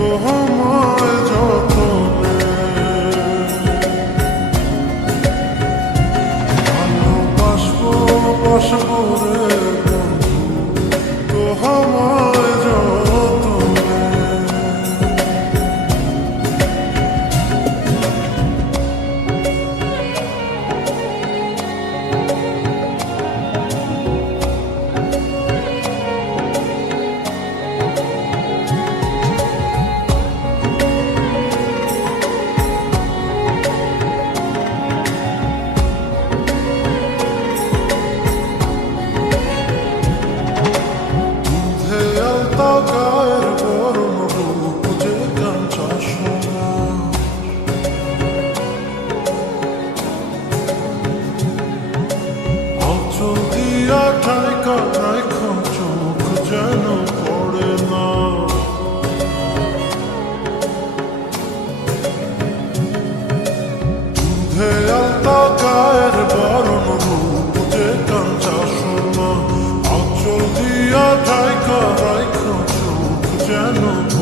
Oklahoma. no, no.